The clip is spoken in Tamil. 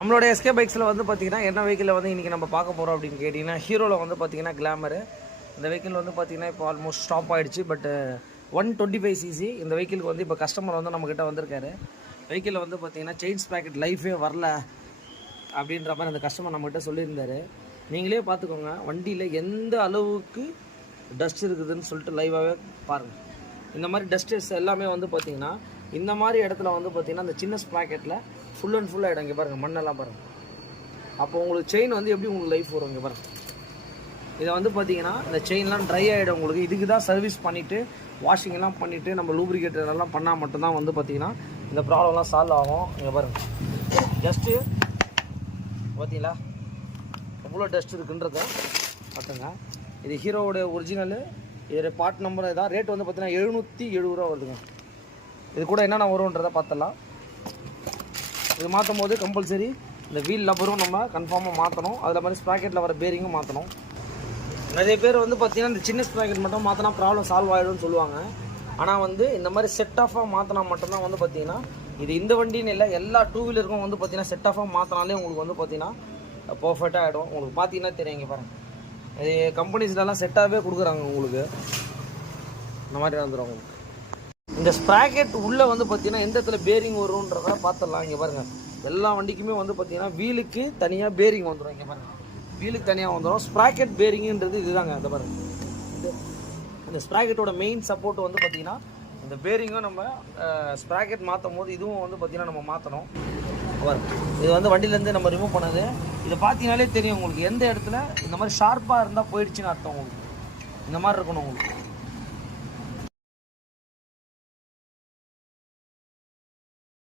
நம்மளோட எஸ்கே பைக்ஸில் வந்து பார்த்திங்கன்னா என்ன வெஹிக்கிளில் வந்து இன்றைக்கி நம்ம பார்க்க போகிறோம் அப்படின்னு கேட்டிங்கன்னா ஹீரோவில் வந்து பார்த்திங்கன்னா கிளாமரு. இந்த வெஹிக்கிள் வந்து பார்த்திங்கன்னா இப்போ ஆல்மோஸ்ட் ஸ்டாப் ஆகிடுச்சு. பட் 125cc இந்த வெஹிக்கிளுக்கு வந்து இப்போ கஸ்டமர் வந்து நம்மக்கிட்ட வந்திருக்காரு. வெஹிக்கிளில் வந்து பார்த்திங்கன்னா செயின்ஸ் பேக்கெட் லைஃபே வரல அப்படின்ற மாதிரி அந்த கஸ்டமர் நம்மக்கிட்ட சொல்லியிருந்தார். நீங்களே பார்த்துக்கோங்க வண்டியில் எந்த அளவுக்கு டஸ்ட் இருக்குதுன்னு சொல்லிட்டு லைவாகவே பாருங்கள். இந்த மாதிரி டஸ்டர்ஸ் எல்லாமே வந்து பார்த்திங்கன்னா இந்த மாதிரி இடத்துல வந்து பார்த்திங்கன்னா அந்த சின்ன ஸ்ப்ராக்கெட்டில் ஃபுல் அண்ட் ஃபுல்லாக இடம் இங்கே பாருங்கள், மண்ணெல்லாம் பாருங்கள். அப்போ உங்களுக்கு செயின் வந்து எப்படி உங்களுக்கு லைஃப் வரும் இங்கே பாருங்கள். இதை வந்து பார்த்தீங்கன்னா இந்த செயின்லாம் ட்ரை ஆகிடும் உங்களுக்கு. இதுக்கு தான் சர்வீஸ் பண்ணிவிட்டு வாஷிங்லாம் பண்ணிவிட்டு நம்ம லூப்ரிகேட்டர் எல்லாம் பண்ணால் மட்டும்தான் வந்து பார்த்திங்கன்னா இந்த ப்ராப்ளம்லாம் சால்வ் ஆகும். இங்கே பாருங்கள், டஸ்ட்டு பார்த்தீங்களா எவ்வளோ டஸ்ட் இருக்குன்றத பார்த்துங்க. இது ஹீரோவோட ஒரிஜினலு. இது பார்ட் நம்பர் இதான். ரேட் வந்து பார்த்தீங்கன்னா 770 ரூபா வருதுங்க. இது கூட என்னென்ன வரும்ன்றதை பார்த்துடலாம். இது மாற்றும் போது கம்பல்சரி இந்த வீல் லப்பரும் நம்ம கன்ஃபார்மாக மாற்றணும். அதில் மாதிரி ஸ்ப்ராக்கெட்டில் வர பேரிங்கும் மாற்றணும். நிறைய பேர் வந்து பார்த்திங்கன்னா இந்த சின்ன ஸ்ப்ராக்கெட் மட்டும் மாற்றினா ப்ராப்ளம் சால்வ் ஆகிடும்னு சொல்லுவாங்க. ஆனால் வந்து இந்த மாதிரி செட் ஆஃபாக மாற்றினா மட்டும்தான் வந்து பார்த்திங்கன்னா இது இந்த வண்டின்னு இல்லை, எல்லா டூ வீலருக்கும் வந்து பார்த்திங்கன்னா செட் ஆஃபாக மாற்றினாலே உங்களுக்கு வந்து பார்த்திங்கன்னா பர்ஃபெக்டாக ஆகிடும். உங்களுக்கு பார்த்தீங்கன்னா தெரியும். இங்கே பாருங்கள், இது கம்பெனிஸ்லாம் செட்டாகவே கொடுக்குறாங்க உங்களுக்கு. இந்த மாதிரி வந்துடும் உங்களுக்கு. இந்த ஸ்ப்ராக்கெட் உள்ளே வந்து பார்த்திங்கன்னா எந்த இடத்துல பேரிங் வரும்ன்றதை பார்த்துடலாம். இங்கே பாருங்கள், எல்லா வண்டிக்குமே வந்து பார்த்திங்கன்னா வீலுக்கு தனியாக பேரிங் வந்துடும். இங்கே பாருங்கள், வீலுக்கு தனியாக வந்துடும். ஸ்ப்ராக்கெட் பேரிங்குன்றது இதுதாங்க. அந்த பாருங்கள், இந்த ஸ்ப்ராக்கெட்டோட மெயின் சப்போர்ட் வந்து பார்த்திங்கன்னா இந்த பேரிங்கும் நம்ம ஸ்ப்ராக்கெட் மாற்றும் போது இதுவும் வந்து பார்த்திங்கன்னா நம்ம மாற்றணும். இது வந்து வண்டியிலேருந்து நம்ம ரிமூவ் பண்ணது. இதை பார்த்தீங்கனாலே தெரியும் உங்களுக்கு எந்த இடத்துல இந்த மாதிரி ஷார்ப்பாக இருந்தால் போயிடுச்சுன்னு அர்த்தம். உங்களுக்கு இந்த மாதிரி இருக்கணும் உங்களுக்கு.